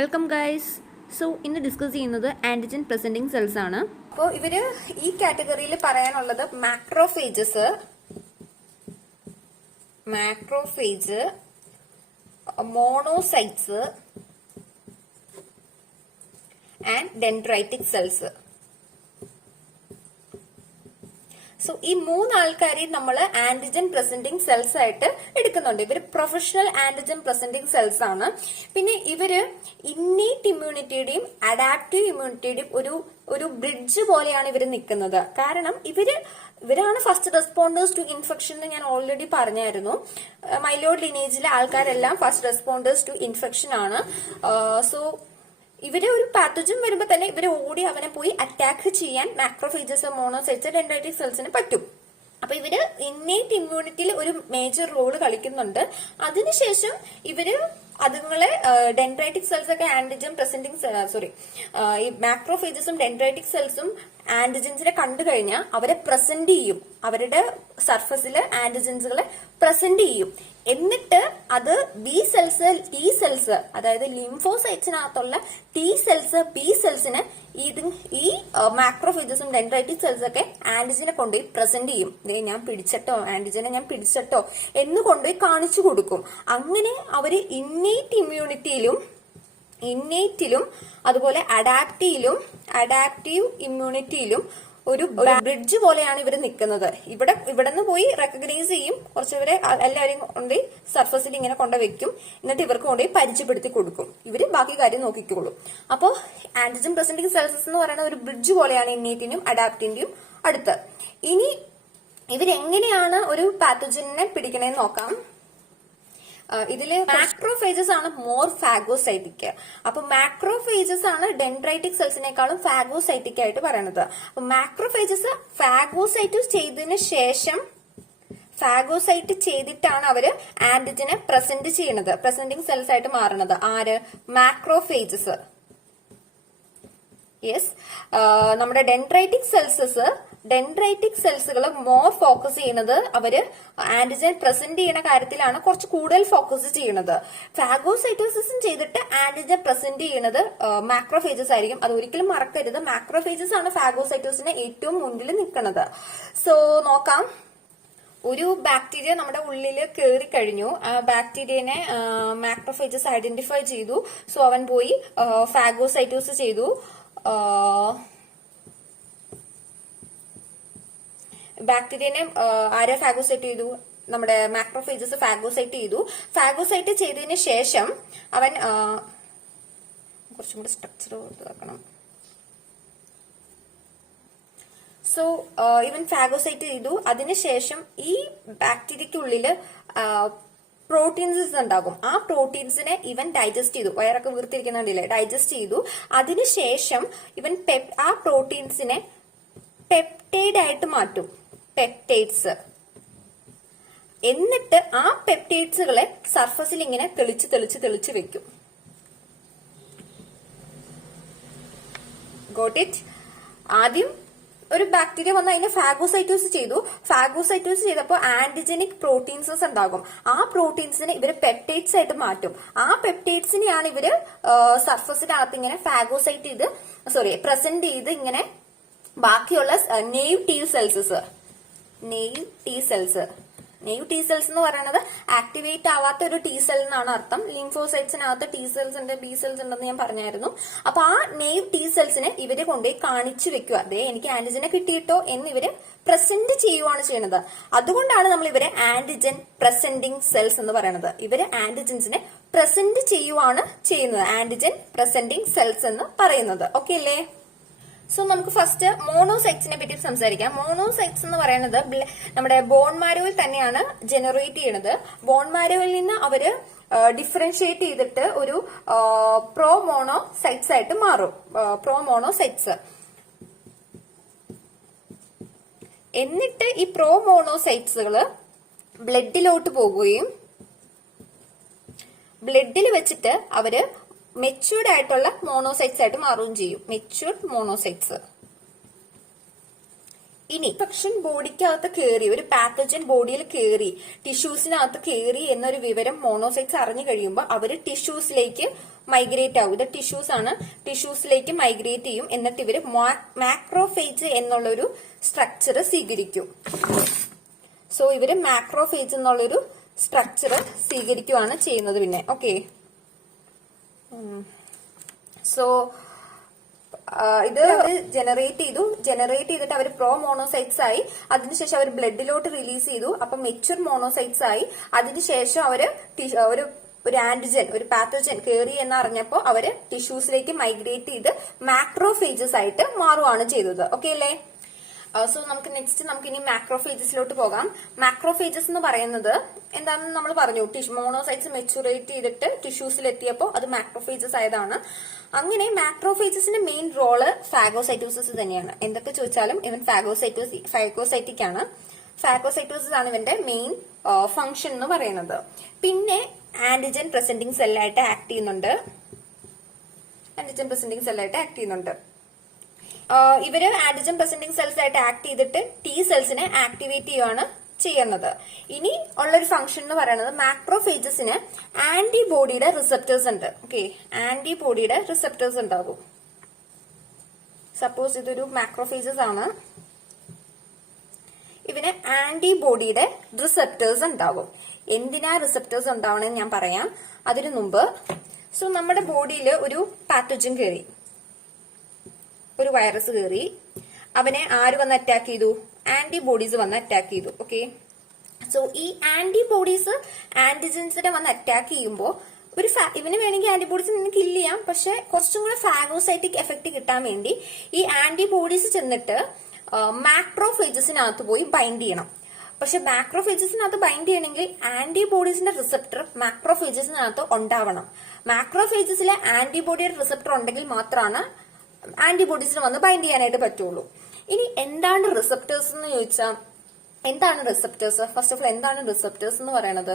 Welcome guys. So ഇന്ന് discuss ചെയ്യുന്നത് antigen presenting cells ആണ്. അപ്പോൾ ഇവര് ഈ കാറ്റഗറിയിൽ പറയാനുള്ളത് macrophage, monocytes and dendritic cells. So ഈ മൂന്നാൾക്കാരെയും നമ്മൾ ആന്റിജൻ പ്രസന്റിംഗ് സെൽസ് ആയിട്ട് എടുക്കുന്നുണ്ട്. ഇവര് പ്രൊഫഷണൽ ആന്റിജൻ പ്രസന്റിംഗ് സെൽസ് ആണ്. പിന്നെ ഇവര് ഇന്നേറ്റ് ഇമ്മ്യൂണിറ്റിയുടെയും അഡാപ്റ്റീവ് ഇമ്മ്യൂണിറ്റിയുടെയും ഒരു ബ്രിഡ്ജ് പോലെയാണ് ഇവർ നിൽക്കുന്നത്. കാരണം ഇവരാണ് ഫസ്റ്റ് റെസ്പോണ്ടേഴ്സ് ടു ഇൻഫെക്ഷൻ എന്ന് ഞാൻ ഓൾറെഡി പറഞ്ഞായിരുന്നു. മൈലോയിഡ് ലിനേജിലെ ആൾക്കാരെല്ലാം ഫസ്റ്റ് റെസ്പോണ്ടേഴ്സ് ടു ഇൻഫെക്ഷൻ ആണ്. സോ ഇവര് ഒരു പാത്തജൻ വരുമ്പോ തന്നെ ഇവര് ഓടി അവനെ പോയി അറ്റാക്ക് ചെയ്യാൻ മാക്രോഫേജസ്, മോണോസൈറ്റ്സ്, ഡെൻഡ്രൈറ്റിക് സെൽസിന് പറ്റും. അപ്പൊ ഇവര് ഇന്നേറ്റ് ഇമ്മ്യൂണിറ്റിയിൽ ഒരു മേജർ റോള് കളിക്കുന്നുണ്ട്. അതിനുശേഷം ഇവര് അതുങ്ങളെ ഡെൻഡ്രൈറ്റിക് സെൽസ് ഒക്കെ ആന്റിജൻ പ്രസന്റിംഗ് ഈ മാക്രോഫേജസും ഡെൻഡ്രൈറ്റിക് സെൽസും ആന്റിജൻസിനെ കണ്ടു കഴിഞ്ഞാൽ അവരെ പ്രസന്റ് ചെയ്യും. അവരുടെ സർഫസിൽ ആന്റിജൻസുകളെ പ്രസന്റ് ചെയ്യും. എന്നിട്ട് അത് ബി സെൽസ്, ടി സെൽസ്, അതായത് ലിംഫോസൈറ്റ്സിനകത്തുള്ള ടി സെൽസ്, ബി സെൽസിന് ഈ മാക്രോഫേജസും ഡെൻഡ്രൈറ്റിക് സെൽസ് ഒക്കെ ആന്റിജനെ കൊണ്ടുപോയി പ്രസന്റ് ചെയ്യും. ഞാൻ പിടിച്ചട്ടോ, ആന്റിജനെ ഞാൻ പിടിച്ചട്ടോ എന്ന് കൊണ്ടുപോയി കാണിച്ചു കൊടുക്കും. അങ്ങനെ അവര് ഇന്നേറ്റിലും അതുപോലെ അഡാപ്റ്റീവ് ഇമ്മ്യൂണിറ്റിയിലും ഒരു ബ്രിഡ്ജ് പോലെയാണ് ഇവർ നിൽക്കുന്നത്. ഇവിടെ നിന്ന് പോയി റെക്കഗ്നൈസ് ചെയ്യും. കുറച്ചുപേരെ എല്ലാവരെയും കൊണ്ട് സർഫസിൽ ഇങ്ങനെ കൊണ്ടുവയ്ക്കും. എന്നിട്ട് ഇവർക്ക് കൊണ്ടുപോയി പരിചയപ്പെടുത്തി കൊടുക്കും. ഇവര് ബാക്കി കാര്യം നോക്കിക്കോളും. അപ്പോൾ ആന്റിജൻ പ്രസന്റിംഗ് സെൽസസ് എന്ന് പറയുന്ന ഒരു ബ്രിഡ്ജ് പോലെയാണ് ഇന്നേറ്റിന്റെയും അഡാപ്റ്റിന്റെയും അടുത്ത്. ഇനി ഇവരെങ്ങനെയാണ് ഒരു പാത്തജനെ പിടിക്കണേന്ന് നോക്കാം. ഇതില് മാക്രോഫേജസ് ആണ് മോർ ഫാഗോസൈറ്റിക്. അപ്പൊ മാക്രോഫേജസ് ആണ് ഡെൻഡ്രൈറ്റിക് സെൽസിനേക്കാളും ഫാഗോസൈറ്റിക് ആയിട്ട് പറയുന്നത്. അപ്പൊ മാക്രോഫേജസ് ഫാഗോസൈറ്റ് ചെയ്തിട്ടാണ് അവര് ആന്റിജനെ പ്രസന്റ് ചെയ്യുന്നത്, പ്രസന്റിംഗ് സെൽസ് ആയിട്ട് മാറുന്നത്. ആര്? മാക്രോഫേജസ്. യെസ്, നമ്മുടെ ഡെൻഡ്രൈറ്റിക് സെൽസുകൾ മോർ ഫോക്കസ് ചെയ്യുന്നത് അവര് ആന്റിജൻ പ്രസന്റ് ചെയ്യുന്ന കാര്യത്തിലാണ് കുറച്ച് കൂടുതൽ ഫോക്കസ് ചെയ്യുന്നത്. ഫാഗോസൈറ്റോസിസും ചെയ്തിട്ട് ആന്റിജൻ പ്രസന്റ് ചെയ്യുന്നത് മാക്രോഫേജസ് ആയിരിക്കും. അത് ഒരിക്കലും മറക്കരുത്. മാക്രോഫേജസ് ആണ് ഫാഗോസൈറ്റോസിനെ ഏറ്റവും മുന്നിൽ നിൽക്കുന്നത്. സോ നോക്കാം. ഒരു ബാക്ടീരിയ നമ്മുടെ ഉള്ളിൽ കയറി കഴിഞ്ഞു. ആ ബാക്ടീരിയനെ മാക്രോഫേജസ് ഐഡന്റിഫൈ ചെയ്തു. സോ അവൻ പോയി ഫാഗോസൈറ്റോസ് ചെയ്തു. ബാക്ടീരിയനെ ആരെ ഫാഗോസൈറ്റ് ചെയ്തു? നമ്മുടെ മാക്രോഫേജസ് ഫാഗോസൈറ്റ് ചെയ്തു. ഫാഗോസൈറ്റ് ചെയ്തതിന് ശേഷം അവൻ കുറച്ചും കൂടി സ്ട്രക്ചർ ഇതാക്കണം. സോ ഇവൻ ഫാഗോസൈറ്റ് ചെയ്തു. അതിനുശേഷം ഈ ബാക്ടീരിയക്കുള്ളില് പ്രോട്ടീൻസ് ഉണ്ടാകും. ആ പ്രോട്ടീൻസിനെ ഇവൻ ഡൈജസ്റ്റ് ചെയ്തു. വയറൊക്കെ വീർത്തിരിക്കുന്നുണ്ടല്ലേ, ഡൈജസ്റ്റ് ചെയ്തു. അതിനുശേഷം ഇവൻ ആ പ്രോട്ടീൻസിനെ പെപ്റ്റൈഡ് ആയിട്ട് മാറ്റും, പെപ്റ്റൈഡ്സ്. എന്നിട്ട് ആ പെപ്റ്റൈഡ്സുകളെ സർഫസിൽ ഇങ്ങനെ തെളിച്ച് വെക്കും. Got it? ആദ്യം ഒരു ബാക്ടീരിയ വന്ന് അതിനെ ഫാഗോസൈറ്റോസ് ചെയ്തപ്പോൾ ആന്റിജനിക് പ്രോട്ടീൻസസ് ഉണ്ടാകും. ആ പ്രോട്ടീൻസിനെ ഇവര് പെപ്റ്റൈഡ്സ് ആയിട്ട് മാറ്റും. ആ പെപ്റ്റൈഡ്സിനെയാണ് ഇവര് സർഫസിനകത്ത് ഇങ്ങനെ പ്രസന്റ് ചെയ്ത് ഇങ്ങനെ ബാക്കിയുള്ള നെയ്വ് ടി സെൽസ് എന്ന് പറയുന്നത് ആക്ടിവേറ്റ് ആവാത്ത ഒരു ടി സെൽ എന്നാണ് അർത്ഥം. ലിംഫോസൈറ്റ്സിനകത്ത് ടി സെൽസ് ഉണ്ട്, ബി സെൽസ് ഉണ്ടെന്ന് ഞാൻ പറഞ്ഞായിരുന്നു. അപ്പൊ ആ നെയ്വ് ടി സെൽസിനെ ഇവരെ കൊണ്ടുപോയി കാണിച്ചു വെക്കുക. അതേ, എനിക്ക് ആന്റിജനെ കിട്ടിയിട്ടോ എന്ന് ഇവര് പ്രസന്റ് ചെയ്യുവാണ് ചെയ്യുന്നത്. അതുകൊണ്ടാണ് നമ്മൾ ഇവരെ ആന്റിജൻ പ്രസന്റിംഗ് സെൽസ് എന്ന് പറയുന്നത്. ഇവര് ആന്റിജൻസിനെ പ്രസന്റ് ചെയ്യുവാണ് ചെയ്യുന്നത്, ആന്റിജൻ പ്രസന്റിംഗ് സെൽസ് എന്ന് പറയുന്നത്. ഓക്കെ അല്ലേ? സോ നമുക്ക് ഫസ്റ്റ് മോണോസൈറ്റ്സിനെ പറ്റി സംസാരിക്കാം. മോണോസൈറ്റ്സ് എന്ന് പറയുന്നത് നമ്മുടെ ബോൺ മാരോയിൽ തന്നെയാണ് ജനറേറ്റ് ചെയ്യുന്നത്. ബോൺ മാരോയിൽ നിന്ന് അവര് ഡിഫറൻഷിയേറ്റ് ചെയ്തിട്ട് ഒരു പ്രോമോണോസൈറ്റ്സ് ആയിട്ട് മാറും. പ്രോമോണോസൈറ്റ്സ്. എന്നിട്ട് ഈ പ്രോമോണോസൈറ്റ്സുകള് ബ്ലഡിലോട്ട് പോകുകയും ബ്ലഡിൽ വെച്ചിട്ട് അവര് മെച്യൂർഡ് ആയിട്ടുള്ള മോണോസൈറ്റ്സ് ആയിട്ട് മാറുകയും ചെയ്യും. Matured monocytes. ഇനി ഇൻഫെക്ഷൻ ബോഡിക്കകത്ത് കയറി, ഒരു പാത്തജൻ ബോഡിയിൽ കയറി, ടിഷ്യൂസിനകത്ത് കയറി എന്നൊരു വിവരം മോണോസൈറ്റ്സ് അറിഞ്ഞു കഴിയുമ്പോൾ അവര് ടിഷ്യൂസിലേക്ക് മൈഗ്രേറ്റ് ആവും. ഇത് ടിഷ്യൂസ് ആണ്, ടിഷ്യൂസിലേക്ക് മൈഗ്രേറ്റ് ചെയ്യും. എന്നിട്ട് ഇവര് മാക്രോഫേജ് എന്നുള്ളൊരു സ്ട്രക്ചർ സ്വീകരിക്കും. സോ ഇവര് മാക്രോഫേജ് എന്നുള്ളൊരു സ്ട്രക്ചർ സ്വീകരിക്കുകയാണ് ചെയ്യുന്നത്. പിന്നെ ഓക്കെ, സോ ഇത് ജനറേറ്റ് ചെയ്തിട്ട് അവർ പ്രോ മോണോസൈറ്റ്സ് ആയി. അതിനുശേഷം അവർ ബ്ലഡിലോട്ട് റിലീസ് ചെയ്തു. അപ്പൊ മെച്യൂർ മോണോസൈറ്റ്സ് ആയി. അതിനുശേഷം അവര് ഒരു ആന്റിജൻ, ഒരു പാത്തജൻ കയറി എന്നറിഞ്ഞപ്പോ അവര് ടിഷ്യൂസിലേക്ക് മൈഗ്രേറ്റ് ചെയ്ത് മാക്രോഫേജസ് ആയിട്ട് മാറുകയാണ് ചെയ്തത്. ഓക്കെ അല്ലേ? സോ നമുക്ക് ഇനി മാക്രോഫേജസിലോട്ട് പോകാം. മാക്രോഫേജസ് എന്ന് പറയുന്നത് എന്താണെന്ന് നമ്മൾ പറഞ്ഞു. മോണോസൈറ്റ്സ് മെച്യൂറേറ്റ് ചെയ്തിട്ട് ടിഷ്യൂസിൽ എത്തിയപ്പോൾ അത് മാക്രോഫേജസ് ആയതാണ്. അങ്ങനെ മാക്രോഫേജസിന്റെ മെയിൻ റോള് ഫാഗോസൈറ്റോസിസ് തന്നെയാണ്. എന്തൊക്കെ ചോദിച്ചാലും ഇവൻ ഫാഗോസൈറ്റിക് ആണ്. ഫാഗോസൈറ്റോസിസ് ആണ് ഇവന്റെ മെയിൻ ഫംഗ്ഷൻ എന്ന് പറയുന്നത്. പിന്നെ ആന്റിജൻ പ്രസന്റിംഗ് സെല്ലായിട്ട് ആക്ട് ചെയ്യുന്നുണ്ട്. ഇവര് ആന്റിജൻ പ്രസന്റിംഗ് സെൽസ് ആയിട്ട് ആക്ട് ചെയ്തിട്ട് ടി സെൽസിനെ ആക്ടിവേറ്റ് ചെയ്യുകയാണ് ചെയ്യുന്നത്. ഇനി ഉള്ളൊരു ഫംഗ്ഷൻ എന്ന് പറയുന്നത് മാക്രോഫേജസിന് ആന്റിബോഡിയുടെ റിസപ്റ്റേഴ്സ് ഉണ്ട്. ഓക്കെ, ആന്റിബോഡിയുടെ റിസപ്റ്റേഴ്സ് ഉണ്ടാകും. സപ്പോസ് ഇതൊരു മാക്രോഫേജസ് ആണ്, ഇവന് ആന്റിബോഡിയുടെ റിസപ്റ്റേഴ്സ് ഉണ്ടാകും. എന്തിനാ റിസപ്റ്റേഴ്സ് ഉണ്ടാവണമെന്ന് ഞാൻ പറയാം. അതിനു മുമ്പ് സോ നമ്മുടെ ബോഡിയിൽ ഒരു പാത്തജൻ കയറി, ഒരു വൈറസ് കയറി. അവനെ ആര് വന്ന് അറ്റാക്ക് ചെയ്തു? ആന്റിബോഡീസ് വന്ന് അറ്റാക്ക് ചെയ്തു. ഓക്കെ, സോ ഈ ആന്റിബോഡീസ് ആന്റിജൻസിനെ വന്ന് അറ്റാക്ക് ചെയ്യുമ്പോൾ ഇവന് വേണമെങ്കിൽ ആന്റിബോഡീസ് കില്ല് ചെയ്യാം. പക്ഷെ കുറച്ചും കൂടെ ഫാഗോസൈറ്റിക് എഫക്ട് കിട്ടാൻ വേണ്ടി ഈ ആന്റിബോഡീസ് ചെന്നിട്ട് മാക്രോഫേജസിനകത്ത് പോയി ബൈൻഡ് ചെയ്യണം. പക്ഷെ മാക്രോഫേജസിനകത്ത് ബൈൻഡ് ചെയ്യണമെങ്കിൽ ആന്റിബോഡീസിന്റെ റിസപ്റ്റർ മാക്രോഫേജസിനകത്ത് ഉണ്ടാവണം. മാക്രോഫേജസിലെ ആന്റിബോഡിയുടെ റിസപ്റ്റർ ഉണ്ടെങ്കിൽ മാത്രമാണ് ആന്റിബോഡീസിന് വന്ന് ബൈൻഡ് ചെയ്യാനായിട്ട് പറ്റുള്ളൂ. ഇനി എന്താണ് റിസപ്റ്റേഴ്സ് എന്ന് ചോദിച്ചാൽ, എന്താണ് റിസപ്റ്റേഴ്സ്? ഫസ്റ്റ് ഓഫ് ഓൾ എന്താണ് റിസപ്റ്റേഴ്സ് എന്ന് പറയുന്നത്?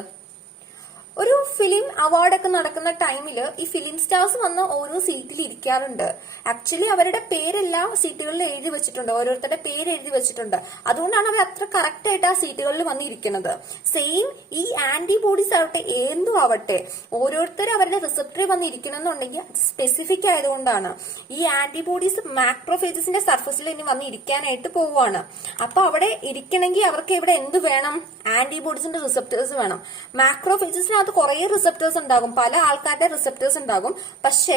ഒരു ഫിലിം അവാർഡൊക്കെ നടക്കുന്ന ടൈമിൽ ഈ ഫിലിം സ്റ്റാർസ് വന്ന് ഓരോ സീറ്റിൽ ഇരിക്കാറുണ്ട്. ആക്ച്വലി അവരുടെ പേരെല്ലാം സീറ്റുകളിൽ എഴുതി വെച്ചിട്ടുണ്ട്, ഓരോരുത്തരുടെ പേര് എഴുതി വെച്ചിട്ടുണ്ട്. അതുകൊണ്ടാണ് അവർ അത്ര കറക്റ്റ് ആയിട്ട് ആ സീറ്റുകളിൽ വന്ന് ഇരിക്കുന്നത്. സെയിം ഈ ആന്റിബോഡീസ് ആവട്ടെ എന്തും ആവട്ടെ, ഓരോരുത്തർ അവരുടെ റിസപ്റ്ററിൽ വന്ന് ഇരിക്കണമെന്നുണ്ടെങ്കിൽ അത് സ്പെസിഫിക് ആയതുകൊണ്ടാണ്. ഈ ആന്റിബോഡീസ് മാക്രോഫേജസിന്റെ സർഫസിൽ ഇനി വന്ന് ഇരിക്കാനായിട്ട് പോവുകയാണ്. അപ്പൊ അവിടെ ഇരിക്കണമെങ്കിൽ അവർക്ക് ഇവിടെ എന്ത് വേണം? ആന്റിബോഡീസിന്റെ റിസപ്റ്റേഴ്സ് വേണം. മാക്രോഫേജസിന് കുറെ റിസപ്റ്റേഴ്സ് ഉണ്ടാകും, പല ആൾക്കാരുടെ റിസപ്റ്റേഴ്സ് ഉണ്ടാകും. പക്ഷേ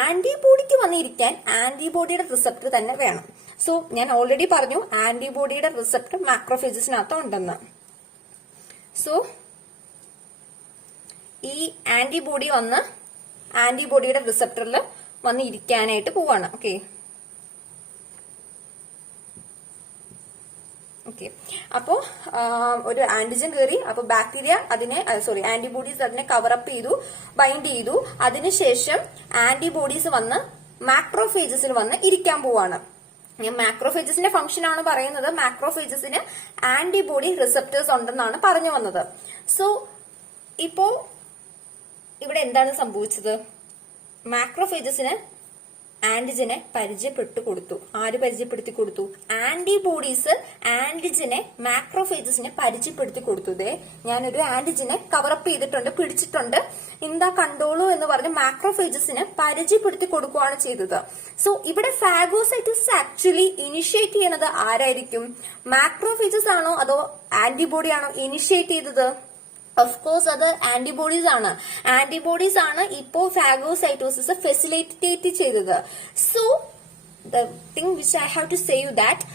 ആന്റിബോഡിക്ക് വന്നിരിക്കാൻ ആന്റിബോഡിയുടെ റിസപ്റ്റർ തന്നെ വേണം. സോ ഞാൻ ഓൾറെഡി പറഞ്ഞു ആന്റിബോഡിയുടെ റിസപ്റ്റർ മാക്രോഫേജസിനകത്ത് ഉണ്ടെന്ന്. സോ ഈ ആന്റിബോഡി വന്ന് ആന്റിബോഡിയുടെ റിസപ്റ്ററിൽ വന്ന് ഇരിക്കാനായിട്ട് പോവാണ്. ഓക്കെ, അപ്പോ ഒരു ആന്റിജൻ കയറി. അപ്പൊ ബാക്ടീരിയ ആന്റിബോഡീസ് അതിനെ കവറപ്പ് ചെയ്തു, ബൈൻഡ് ചെയ്തു. അതിനുശേഷം ആന്റിബോഡീസ് വന്ന് മാക്രോഫേജസിൽ വന്ന് ഇരിക്കാൻ പോവാണ്. ഞാൻ മാക്രോഫേജസിന്റെ ഫംഗ്ഷൻ ആണ് പറയുന്നത്. മാക്രോഫേജസിന് ആന്റിബോഡി റിസപ്റ്റേഴ്സ് ഉണ്ടെന്നാണ് പറഞ്ഞു വന്നത്. സോ ഇപ്പോ ഇവിടെ എന്താണ് സംഭവിച്ചത്? മാക്രോഫേജസിന് ആന്റിജനെ പരിചയപ്പെട്ടു കൊടുത്തു. ആര് പരിചയപ്പെടുത്തി കൊടുത്തു? ആന്റിബോഡീസ് ആന്റിജനെ മാക്രോഫേജസിനെ പരിചയപ്പെടുത്തി കൊടുത്തു. ഞാനൊരു ആന്റിജനെ കവറപ്പ് ചെയ്തിട്ടുണ്ട്, പിടിച്ചിട്ടുണ്ട്, എന്താ കണ്ടോളൂ എന്ന് പറഞ്ഞ് മാക്രോഫേജസിനെ പരിചയപ്പെടുത്തി കൊടുക്കുകയാണ് ചെയ്തത്. സോ ഇവിടെ ഫാഗോസൈറ്റോസിസ് ആക്ച്വലി ഇനിഷ്യേറ്റ് ചെയ്യുന്നത് ആരായിരിക്കും? മാക്രോഫേജസ് ആണോ അതോ ആന്റിബോഡി ആണോ ഇനിഷ്യേറ്റ് ചെയ്തത്? ഓഫ് കോഴ്സ് അത് ആന്റിബോഡീസ് ആണ്. ആന്റിബോഡീസ് ആണ് ഇപ്പോ ഫാഗോസൈറ്റോസിസ് ഫെസിലിറ്റേറ്റ് ചെയ്തത്. So the thing which I have to say you that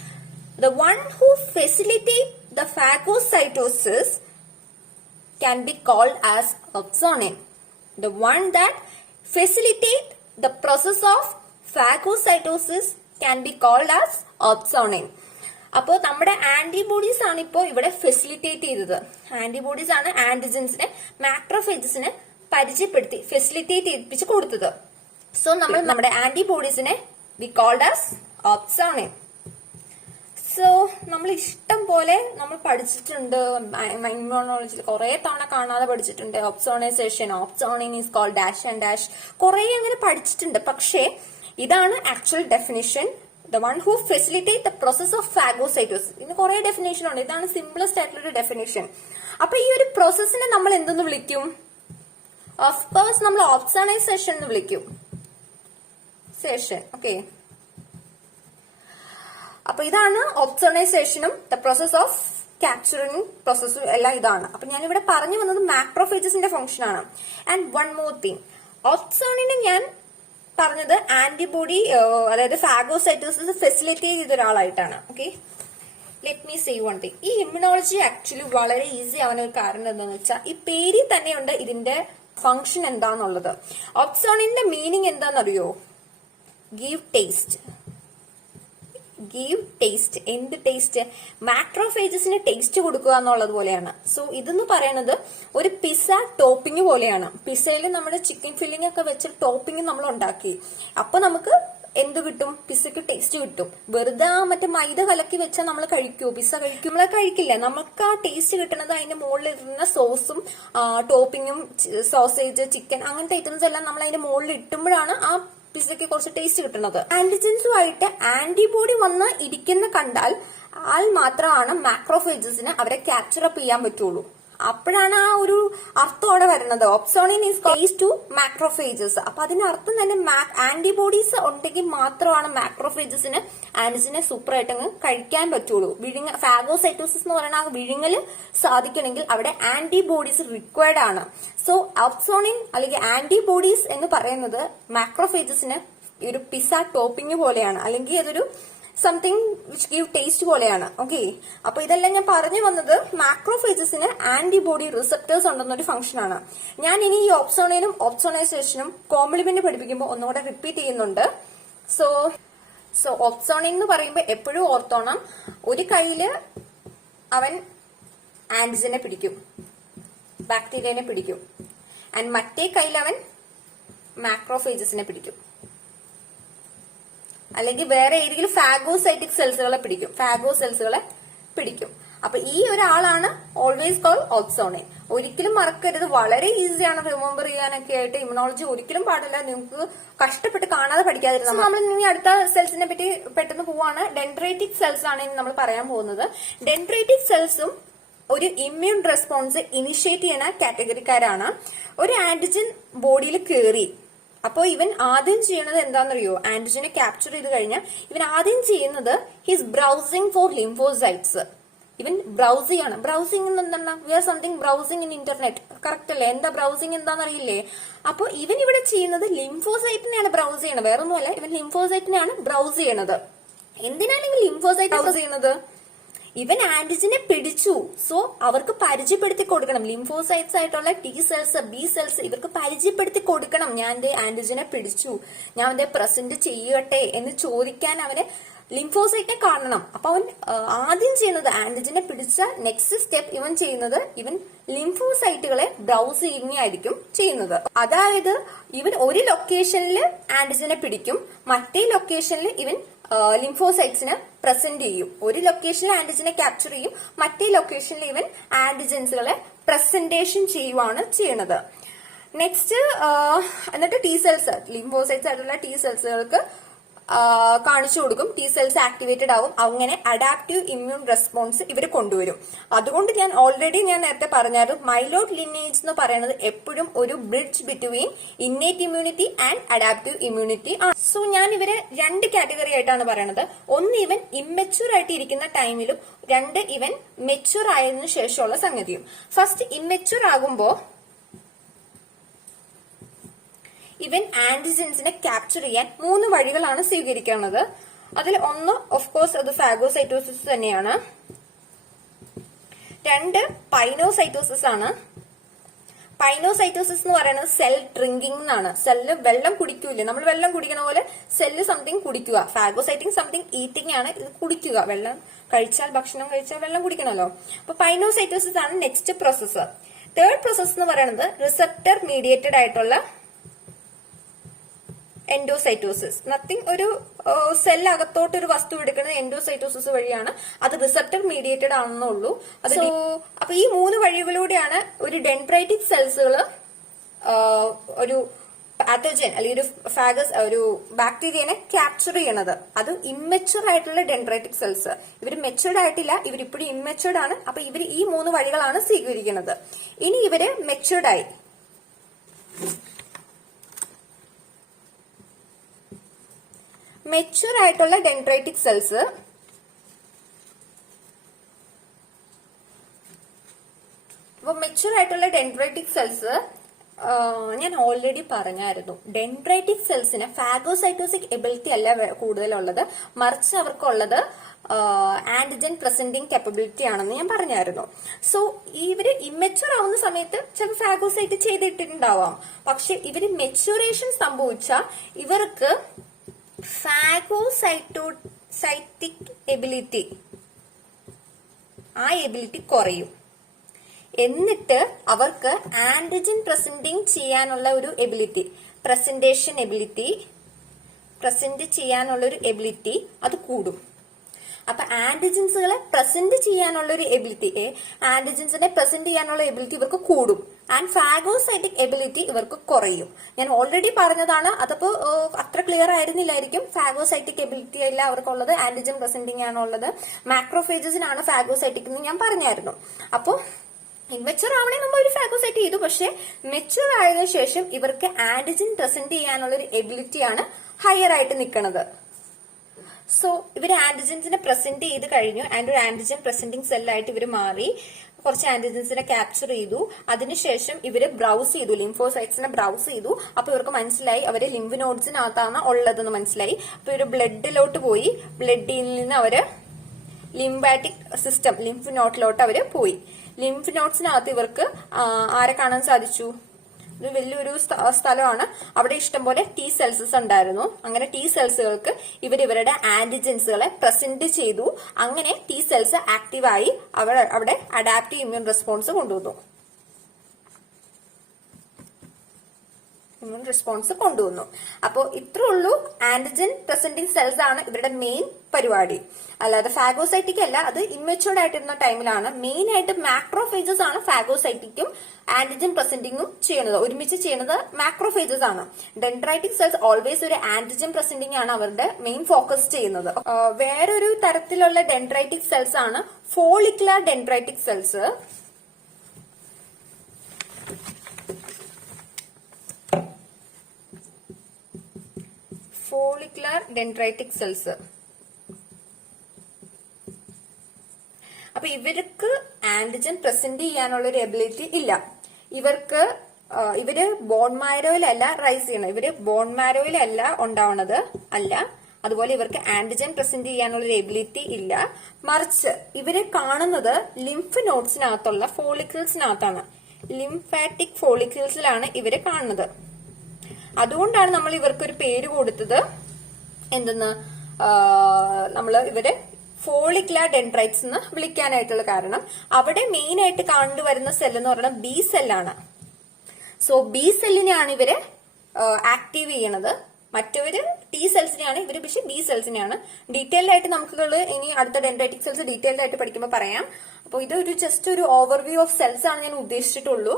the one who facilitate the phagocytosis can be called as opsonin. The one that facilitate the process of phagocytosis can be called as opsonin. അപ്പോൾ നമ്മുടെ antibodies ആണ് ഇപ്പോൾ ഇവിടെ facilitate ചെയ്തത്. Antibodies ആണ് ആന്റിജൻസിനെ മാക്രോഫേജസിനെ പരിചയപ്പെടുത്തി facilitate ചെയ്യിപ്പിച്ച് കൊടുത്തത്. സോ നമ്മൾ നമ്മുടെ ആന്റിബോഡീസിനെ വി കോൾഡ് ആസ് ഓപ്സോണിൻ. സോ നമ്മൾ ഇഷ്ടം പോലെ നമ്മൾ പഠിച്ചിട്ടുണ്ട്, ഇമ്മ്യൂണോളജിയിൽ കുറെ തവണ കാണാതെ പഠിച്ചിട്ടുണ്ട്. Opsonization, opsonin is called dash and dash, കുറെ അങ്ങനെ പഠിച്ചിട്ടുണ്ട്. പക്ഷേ ഇതാണ് actual definition. The one who facilitate the process of phagocytosis. ഇതിന് കുറെ ഡെഫിനേഷൻ ഉണ്ട്. ഇതാണ് സിംപ്ലസ്റ്റ് ആയിട്ടുള്ള ഒരു ഡെഫിനേഷൻ. അപ്പൊ ഈ ഒരു പ്രോസസ്സിനെ നമ്മൾ എന്തെന്ന് വിളിക്കും? ഓഫ് കോഴ്സ് നമ്മൾ ഓപ്സോണൈസേഷൻ എന്ന് വിളിക്കും. ഓക്കെ, അപ്പൊ ഇതാണ് ഓപ്സോണൈസേഷനും ദ പ്രോസസ് ഓഫ് ക്യാപ്ചറിങ് പ്രോസസ്സും എല്ലാം ഇതാണ്. അപ്പൊ ഞാൻ ഇവിടെ പറഞ്ഞു വന്നത് മാക്രോഫേജസിന്റെ ഫംഗ്ഷൻ ആണ്. ആൻഡ് വൺ മോർ തിങ്, ഓപ്സോണിനെ ഞാൻ പറഞ്ഞത് ആന്റിബോഡി അതായത് ഫാഗോസൈറ്റോസിസ് ഫെസിലിറ്റേറ്റ് ചെയ്ത ഒരാളായിട്ടാണ്. Okay, let me say one thing. ഈ ഇമ്മ്യൂണോളജി ആക്ച്വലി വളരെ ഈസി ആവാൻ ഒരു കാരണം എന്താണെന്ന് വെച്ചാൽ ഈ പേരിൽ തന്നെയുണ്ട് ഇതിന്റെ ഫംഗ്ഷൻ എന്താന്നുള്ളത്. ഓപ്സോണിന്റെ മീനിങ് എന്താണെന്നറിയോ? Give taste. Give taste. എന്ത് ടേസ്റ്റ്? മാക്രോഫേജസിന് ടേസ്റ്റ് കൊടുക്കുക എന്നുള്ളത് പോലെയാണ്. സോ ഇതെന്ന് പറയുന്നത് ഒരു പിസ്സ ടോപ്പിംഗ് പോലെയാണ്. പിസ്സയിൽ നമ്മുടെ ചിക്കൻ ഫില്ലിംഗ് ഒക്കെ വെച്ച് ടോപ്പിംഗ് നമ്മൾ ഉണ്ടാക്കി. അപ്പൊ നമുക്ക് എന്ത് കിട്ടും? പിസ്സക്ക് ടേസ്റ്റ് കിട്ടും. വെറുതെ മറ്റേ മൈദ കലക്കി വെച്ചാൽ നമ്മൾ കഴിക്കുമോ? പിസ്സ കഴിക്കും? നമ്മളെ കഴിക്കില്ല. നമുക്ക് ആ ടേസ്റ്റ് കിട്ടുന്നത് അതിന്റെ മുകളിൽ ഇരുന്ന സോസും ടോപ്പിങ്ങും, സോസേജ്, ചിക്കൻ അങ്ങനത്തെ ഐറ്റംസ് എല്ലാം നമ്മൾ അതിന്റെ മുകളിൽ ഇട്ടുമ്പോഴാണ് ആ പിസ്സയ്ക്ക് കുറച്ച് ടേസ്റ്റ് കിട്ടുന്നത്. ആന്റിജൻസുമായിട്ട് ആന്റിബോഡി വന്ന് ഇരിക്കുന്ന കണ്ടാൽ മാത്രമാണ് മാക്രോഫേജസിന് അവരെ ക്യാപ്ചർ അപ്പ് ചെയ്യാൻ പറ്റുള്ളൂ. അപ്പോഴാണ് ആ ഒരു അർത്ഥം വരുന്നത്. ഓപ്സോണിൻ ഈസ് ടേസ്റ്റ് ടു മാക്രോഫേജസ്. അപ്പൊ അതിനർത്ഥം തന്നെ ആന്റിബോഡീസ് ഉണ്ടെങ്കിൽ മാത്രമാണ് മാക്രോഫേജസിന് ആന്റിജനെ സൂപ്പർ ആയിട്ട് അങ്ങ് കഴിക്കാൻ പറ്റുള്ളൂ. ഫാഗോസൈറ്റോസിസ് എന്ന് പറയുന്ന വിഴുങ്ങല് സാധിക്കണമെങ്കിൽ അവിടെ ആന്റിബോഡീസ് റിക്വയർഡ് ആണ്. സോ ഓപ്സോണിൻ അല്ലെങ്കിൽ ആന്റിബോഡീസ് എന്ന് പറയുന്നത് മാക്രോഫേജസിന് ഒരു പിസ്സ ടോപ്പിംഗ് പോലെയാണ്, അല്ലെങ്കിൽ അതൊരു സംതിങ് വിച്ച് ഗീവ് ടേസ്റ്റ് പോലെയാണ്. ഓക്കെ, അപ്പൊ ഇതെല്ലാം ഞാൻ പറഞ്ഞു വന്നത് മാക്രോഫേജസിന് ആന്റിബോഡി റിസപ്റ്റേഴ്സ് ഉണ്ടെന്നൊരു ഫംഗ്ഷൻ ആണ്. ഞാൻ ഇനി ഈ ഓപ്സോണൈനും ഓപ്സോണൈസേഷനും കോംപ്ലിമെന്റ് പഠിപ്പിക്കുമ്പോൾ ഒന്നുകൂടെ റിപ്പീറ്റ് ചെയ്യുന്നുണ്ട്. സോ ഓപ്സോണൈൻ എന്ന് പറയുമ്പോൾ എപ്പോഴും ഓർത്തോണം, ഒരു കയ്യില് അവൻ ആന്റിജനെ പിടിക്കും, ബാക്ടീരിയനെ പിടിക്കും, ആൻഡ് മറ്റേ കയ്യിൽ അവൻ മാക്രോഫേജസിനെ പിടിക്കും, അല്ലെങ്കിൽ വേറെ ഏതെങ്കിലും ഫാഗോസൈറ്റിക് സെൽസുകളെ പിടിക്കും. അപ്പൊ ഈ ഒരാളാണ് ഓൾവേസ് കോൾ ഓപ്സോണൈൻ. ഒരിക്കലും മറക്കരുത്, വളരെ ഈസിയാണ് റിമെമ്പർ ചെയ്യാനൊക്കെ ആയിട്ട്. ഇമ്മ്യൂണോളജി ഒരിക്കലും പാടില്ല നിങ്ങൾക്ക് കഷ്ടപ്പെട്ട് കാണാതെ പഠിക്കാതിരുന്നത്. നമ്മൾ ഇനി അടുത്ത സെൽസിനെ പറ്റി പെട്ടെന്ന് പോവാണ്. ഡെൻഡ്രൈറ്റിക് സെൽസ് ആണ് ഇനി നമ്മൾ പറയാൻ പോകുന്നത്. ഡെൻഡ്രൈറ്റിക് സെൽസും ഒരു ഇമ്മ്യൂൺ റെസ്പോൺസ് ഇനിഷ്യേറ്റ് ചെയ്യുന്ന കാറ്റഗറിക്കാരാണ്. ഒരു ആന്റിജൻ ബോഡിയിൽ കയറി, അപ്പോ ഇവൻ ആദ്യം ചെയ്യുന്നത് എന്താണെന്നറിയോ? ആന്റിജനെ ക്യാപ്ചർ ചെയ്ത് കഴിഞ്ഞാൽ ഇവൻ ആദ്യം ചെയ്യുന്നത് ഹിസ് ബ്രൗസിംഗ് ഫോർ ലിംഫോസൈറ്റ്സ്. ഇവൻ ബ്രൗസ് ചെയ്യാണ്. ബ്രൗസിംഗ് എന്താണ്? We are something browsing in internet, correct അല്ലേ? എന്താ ബ്രൗസിംഗ് എന്താണെന്നറിയില്ലേ? അപ്പൊ ഇവൻ ഇവിടെ ചെയ്യുന്നത് ലിംഫോസൈറ്റിനെയാണ് ബ്രൗസ് ചെയ്യണത്, വേറെ ഒന്നുമല്ല. ഇവൻ ലിംഫോസൈറ്റിനെയാണ് ബ്രൗസ് ചെയ്യണത്. എന്തിനാണ് ഇവൻ ലിംഫോസൈറ്റ് ബ്രൗസ് ചെയ്യുന്നത്? ഇവൻ ആന്റിജനെ പിടിച്ചു, സോ അവർക്ക് പരിചയപ്പെടുത്തി കൊടുക്കണം. ലിംഫോസൈറ്റ്സ് ആയിട്ടുള്ള ടി സെൽസ്, ബി സെൽസ്, ഇവർക്ക് പരിചയപ്പെടുത്തി കൊടുക്കണം. ഞാൻ എന്റെ ആന്റിജനെ പിടിച്ചു, ഞാൻ എന്റെ പ്രസന്റ് ചെയ്യട്ടെ എന്ന് ചോദിക്കാൻ അവന് ലിംഫോസൈറ്റിനെ കാണണം. അപ്പൊ അവൻ ആദ്യം ചെയ്യുന്നത് ആന്റിജനെ പിടിച്ച നെക്സ്റ്റ് സ്റ്റെപ്പ് ഇവൻ ചെയ്യുന്നത് ഇവൻ ലിംഫോസൈറ്റുകളെ ബ്രൗസ് ചെയ്യുകയായിരിക്കും ചെയ്യുന്നത്. അതായത് ഇവൻ ഒരു ലൊക്കേഷനിൽ ആന്റിജനെ പിടിക്കും, മറ്റേ ലൊക്കേഷനിൽ ഇവൻ ലിംഫോസൈറ്റ്സിന് പ്രസന്റ് ചെയ്യും. ഒരു ലൊക്കേഷനിൽ ആന്റിജനെ ക്യാപ്ചർ ചെയ്യും, മറ്റേ ലൊക്കേഷനിൽ ഇവൻ ആന്റിജൻസുകളെ പ്രസന്റേഷൻ ചെയ്യുവാണ് ചെയ്യുന്നത്. നെക്സ്റ്റ് എന്നിട്ട് ടി സെൽസ്, ലിംഫോസൈറ്റ്സ് ആയിട്ടുള്ള ടി സെൽസുകൾക്ക് കാണിച്ചു കൊടുക്കും. ടി സെൽസ് ആക്ടിവേറ്റഡ് ആവും. അങ്ങനെ അഡാപ്റ്റീവ് ഇമ്മ്യൂൺ റെസ്പോൺസ് ഇവർ കൊണ്ടുവരും. അതുകൊണ്ട് ഞാൻ നേരത്തെ പറഞ്ഞായിരുന്നു, മൈലോഡ് ലിനേജ് എന്ന് പറയുന്നത് എപ്പോഴും ഒരു bridge between innate immunity and adaptive immunity ആണ്. സോ ഞാൻ ഇവരെ രണ്ട് കാറ്റഗറി ആയിട്ടാണ് പറയുന്നത്. ഒന്ന് ഇവൻ ഇമ്മെച്യൂർ ആയിട്ട് ഇരിക്കുന്ന ടൈമിലും, രണ്ട് ഇവൻ മെച്യൂർ ആയതിനു ശേഷമുള്ള സംഗതിയും. ഫസ്റ്റ് ഇമ്മെച്യൂർ ആകുമ്പോ ഇവൻ ആന്റിജൻസിനെ ക്യാപ്ചർ ചെയ്യാൻ 3 വഴികളാണ് സ്വീകരിക്കുന്നത്. അതിൽ ഒന്ന് ഓഫ് കോഴ്സ് അത് ഫാഗോസൈറ്റോസിസ് തന്നെയാണ്. 2 പൈനോസൈറ്റോസിസ് ആണ്. പൈനോസൈറ്റോസിസ് എന്ന് പറയുന്നത് സെൽ ഡ്രിങ്കിങ് എന്നാണ്. സെല്ല് വെള്ളം കുടിക്കൂലേ, നമ്മൾ വെള്ളം കുടിക്കണ പോലെ സെല്ല് സംതിങ് കുടിക്കുക. ഫാഗോസൈറ്റിംഗ് സംതിങ് ഈറ്റിംഗ് ആണ്, ഇത് കുടിക്കുക. ഭക്ഷണം കഴിച്ചാൽ വെള്ളം കുടിക്കണമല്ലോ. അപ്പൊ പൈനോസൈറ്റോസിസ് ആണ് നെക്സ്റ്റ് പ്രോസസ്സ്. തേർഡ് പ്രോസസ് എന്ന് പറയുന്നത് റിസപ്റ്റർ മീഡിയേറ്റഡ് ആയിട്ടുള്ള എൻഡോസൈറ്റോസിസ്. നത്തിങ്, ഒരു സെൽ അകത്തോട്ട് ഒരു വസ്തു എടുക്കുന്നത് എൻഡോസൈറ്റോസിസ് വഴിയാണ്. അത് റിസപ്റ്റർ മീഡിയേറ്റഡ് ആണെന്നുള്ളൂ. അപ്പൊ ഈ 3 വഴികളിലൂടെയാണ് ഒരു ഡെൻഡ്രൈറ്റിക് സെൽസുകൾ ഒരു പാത്തജൻ അല്ലെങ്കിൽ ഒരു ബാക്ടീരിയനെ ക്യാപ്ചർ ചെയ്യണത്. അത് ഇമ്മെച്യൂർ ആയിട്ടുള്ള ഡെൻഡ്രൈറ്റിക് സെൽസ്. ഇവർ മെച്യൂർഡ് ആയിട്ടില്ല, ഇവരിപ്പോഴും ഇമ്മെച്യൂർഡ് ആണ്. അപ്പൊ ഇവർ ഈ 3 വഴികളാണ് സ്വീകരിക്കുന്നത്. ഇനി ഇവര് മെച്യൂർഡ് ആയി, മെച്യൂർ ആയിട്ടുള്ള ഡെൻഡ്രൈറ്റിക് സെൽസ് അപ്പൊ മെച്യൂർ ആയിട്ടുള്ള ഡെൻഡ്രൈറ്റിക് സെൽസ് ഞാൻ ഓൾറെഡി പറഞ്ഞായിരുന്നു. ഡെൻഡ്രൈറ്റിക് സെൽസിന് ഫാഗോസൈറ്റോസിക് എബിലിറ്റി അല്ല കൂടുതലുള്ളത്, മറിച്ച് അവർക്കുള്ളത് ആന്റിജൻ പ്രസന്റിംഗ് കപ്പബിലിറ്റി ആണെന്ന് ഞാൻ പറഞ്ഞായിരുന്നു. സോ ഇവര് ഇമ്മച്യൂർ ആവുന്ന സമയത്ത് ചില ഫാഗോസൈറ്റ് ചെയ്തിട്ടുണ്ടാവാം. പക്ഷെ ഇവര് മെച്യൂറേഷൻ സംഭവിച്ച ഇവർക്ക് ഫാഗോസൈറ്റിക് എബിലിറ്റി ആ എബിലിറ്റി കുറയും. എന്നിട്ട് അവർക്ക് ആന്റിജൻ പ്രസന്റിംഗ് ചെയ്യാനുള്ള ഒരു എബിലിറ്റി, പ്രസന്റ് ചെയ്യാനുള്ള ഒരു എബിലിറ്റി അത് കൂടും. അപ്പൊ ആന്റിജൻസുകളെ പ്രസന്റ് ചെയ്യാനുള്ള ഒരു എബിലിറ്റി, ആന്റിജൻസിനെ പ്രസന്റ് ചെയ്യാനുള്ള എബിലിറ്റി ഇവർക്ക് കൂടും. ആൻഡ് ഫാഗോസൈറ്റിക് എബിലിറ്റി ഇവർക്ക് കുറയും. ഞാൻ ഓൾറെഡി പറഞ്ഞതാണ്, അതപ്പോ അത്ര ക്ലിയർ ആയിരുന്നില്ലായിരിക്കും. ഫാഗോസൈറ്റിക് എബിലിറ്റി അല്ല അവർക്കുള്ളത്, ആന്റിജൻ പ്രസന്റിംഗ് ആണുള്ളത്. മാക്രോഫേജസിനാണ് ഫാഗോസൈറ്റിക് എന്ന് ഞാൻ പറഞ്ഞായിരുന്നു. അപ്പോ ഇമ്മച്യൂർ ആവണേ മുമ്പ് ഒരു ഫാഗോസൈറ്റ് ചെയ്തു, പക്ഷെ മെച്യൂർ ആയതിനു ശേഷം ഇവർക്ക് ആന്റിജൻ പ്രസന്റ് ചെയ്യാനുള്ള ഒരു എബിലിറ്റിയാണ് ഹയർ ആയിട്ട് നിൽക്കുന്നത്. സോ ഇവർ ആന്റിജൻസിനെ പ്രസന്റ് ചെയ്ത് കഴിഞ്ഞു ആൻഡ് ഒരു ആന്റിജൻ പ്രസന്റിംഗ് സെല്ലായിട്ട് ഇവർ മാറി. കുറച്ച് ആന്റിജൻസിനെ ക്യാപ്ചർ ചെയ്തു. അതിനുശേഷം ഇവര് ബ്രൗസ് ചെയ്തു, ലിംഫോസൈറ്റ്സിനെ ബ്രൗസ് ചെയ്തു. അപ്പൊ ഇവർക്ക് മനസ്സിലായി അവര് ലിംഫ് നോഡ്സിനകത്താണ് ഉള്ളതെന്ന് മനസ്സിലായി. അപ്പൊ ഇവര് ബ്ലഡിലോട്ട് പോയി. ബ്ലഡിൽ നിന്ന് അവര് ലിംഫാറ്റിക് സിസ്റ്റം, ലിംഫ് നോട്ടിലോട്ട് അവര് പോയി. ലിംഫ് നോട്ട്സിനകത്ത് ഇവർക്ക് ആരെ കാണാൻ സാധിച്ചു? ഒരു വലിയൊരു സ്ഥലമാണ്. അവിടെ ഇഷ്ടംപോലെ ടി സെൽസസ് ഉണ്ടായിരുന്നു. അങ്ങനെ ടി സെൽസുകൾക്ക് ഇവരുടെ ആന്റിജൻസുകളെ പ്രസന്റ് ചെയ്തു. അങ്ങനെ ടി സെൽസ് ആക്റ്റീവായി അവിടെ അഡാപ്റ്റീവ് ഇമ്മ്യൂൺ റെസ്പോൺസ് കൊണ്ടുവന്നു. അപ്പോ ഇത്രേ ഉള്ളൂ. ആന്റിജൻ പ്രസന്റിംഗ് സെൽസ് ആണ് ഇവരുടെ മെയിൻ പരിപാടി. അല്ലാതെ ഫാഗോസൈറ്റിക് അല്ല, അത് ഇമ്മച്യൂർഡ് ആയിട്ടിരുന്ന ടൈമിലാണ്. മെയിൻ ആയിട്ട് മാക്രോഫേജസ് ആണ് ഫാഗോസൈറ്റിക്കും ആന്റിജൻ പ്രസന്റിംഗും ചെയ്യുന്നത്. ഒരുമിച്ച് ചെയ്യുന്നത് മാക്രോഫേജസ് ആണ്. ഡെൻഡ്രൈറ്റിക് സെൽസ് ഓൾവേസ് ഒരു ആന്റിജൻ പ്രസന്റിംഗ് ആണ് അവരുടെ മെയിൻ ഫോക്കസ് ചെയ്യുന്നത്. വേറൊരു തരത്തിലുള്ള ഡെൻഡ്രൈറ്റിക് സെൽസ് ആണ് follicular dendritic cells. Follicular dendritic cells. അപ്പൊ ഇവർക്ക് ആന്റിജൻ പ്രസന്റ് ചെയ്യാനുള്ള ഒരു എബിലിറ്റി ഇല്ല. ഇവര് ബോൺ മാരോയിലല്ല റൈസ് ചെയ്യണം. ഇവര് ബോൺ മാരോയിലല്ല ഉണ്ടാവണത് അല്ല. അതുപോലെ ഇവർക്ക് ആന്റിജൻ പ്രസന്റ് ചെയ്യാനുള്ള ഒരു എബിലിറ്റി ഇല്ല. മറിച്ച് ഇവര് കാണുന്നത് ലിംഫ് നോഡ്സിനകത്തുള്ള ഫോളിക്കിൾസിനകത്താണ്. ലിംഫാറ്റിക് ഫോളിക്കിൾസിലാണ് ഇവര് കാണുന്നത്. അതുകൊണ്ടാണ് നമ്മൾ ഇവർക്കൊരു പേര് കൊടുത്തത്. എന്തെന്ന് ഇവര് ഫോളിക്കുലർ ഡെൻഡ്രൈറ്റ്സ് എന്ന് വിളിക്കാനായിട്ടുള്ള കാരണം അവിടെ മെയിൻ ആയിട്ട് കണ്ടുവരുന്ന സെൽ എന്ന് പറയുന്നത് ബി സെല്ലാണ്. സോ ബി സെല്ലിനെയാണ് ഇവര് ആക്റ്റീവ് ചെയ്യണത്. മറ്റവര് ടി സെൽസിനെയാണ്, ഇവര് പക്ഷെ ബി സെൽസിനെയാണ്. ഡീറ്റെയിൽഡ് ആയിട്ട് നമുക്ക് ഇനി അടുത്ത ഡെൻഡ്രൈറ്റിക് സെൽസ് ഡീറ്റെയിൽഡ് ആയിട്ട് പഠിക്കുമ്പോൾ പറയാം. അപ്പൊ ഇതൊരു ജസ്റ്റ് ഒരു ഓവർവ്യൂ ഓഫ് സെൽസ് ആണ് ഞാൻ ഉദ്ദേശിച്ചിട്ടുള്ളൂ.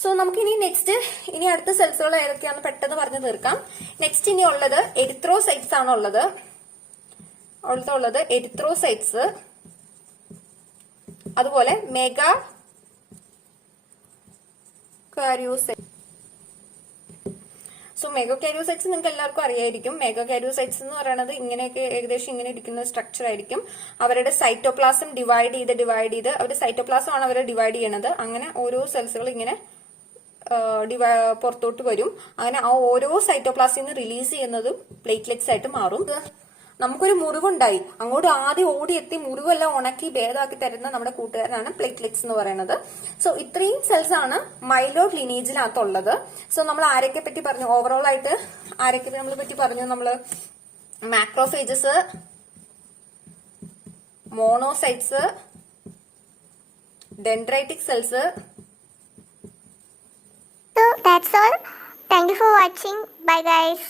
സോ നമുക്ക് ഇനി അടുത്ത സെൽസുകൾ ഏതൊക്കെയാണെന്ന് പെട്ടെന്ന് പറഞ്ഞു തീർക്കാം. നെക്സ്റ്റ് ഇനി ഉള്ളത് എരിത്രോസൈറ്റ്സ് ആണ് ഉള്ളത്. എരിത്രോസൈറ്റ്സ്, അതുപോലെ മെഗാ കാരിയോസൈറ്റ്. സോ മെഗാകാരിയോസൈറ്റ്സ് നിങ്ങൾക്ക് എല്ലാവർക്കും അറിയായിരിക്കും. മെഗാകാരിയോസൈറ്റ്സ് എന്ന് പറയുന്നത് ഇങ്ങനെയൊക്കെ ഏകദേശം ഇങ്ങനെ ഇരിക്കുന്ന സ്ട്രക്ചർ ആയിരിക്കും. അവരുടെ സൈറ്റോപ്ലാസം ഡിവൈഡ് ചെയ്ത് അവരുടെ സൈറ്റോപ്ലാസം ആണ് അവരെ ഡിവൈഡ് ചെയ്യണത്. അങ്ങനെ ഓരോ സെൽസുകൾ ഇങ്ങനെ പുറത്തോട്ട് വരും. അങ്ങനെ ആ ഓരോ സൈറ്റോപ്ലാസിൽ നിന്ന് റിലീസ് ചെയ്യുന്നതും പ്ലേറ്റ്ലെറ്റ്സ് ആയിട്ട് മാറും. നമുക്കൊരു മുറിവുണ്ടായി, അങ്ങോട്ട് ആദ്യം ഓടിയെത്തി മുറിവെല്ലാം ഉണക്കി ഭേദമാക്കി തരുന്ന നമ്മുടെ കൂട്ടുകാരനാണ് പ്ലേറ്റ്ലെറ്റ്സ് എന്ന് പറയുന്നത്. സോ ഇത്രയും സെൽസ് ആണ് മൈലോഡ് ലിനേജിനകത്തുള്ളത്. സോ നമ്മൾ ആരൊക്കെ പറ്റി പറഞ്ഞു? ഓവറോൾ ആയിട്ട് ആരൊക്കെ നമ്മൾ പറ്റി പറഞ്ഞു? നമ്മള് macrophages, monocytes, dendritic cells. So that's all. Thank you for watching. Bye guys.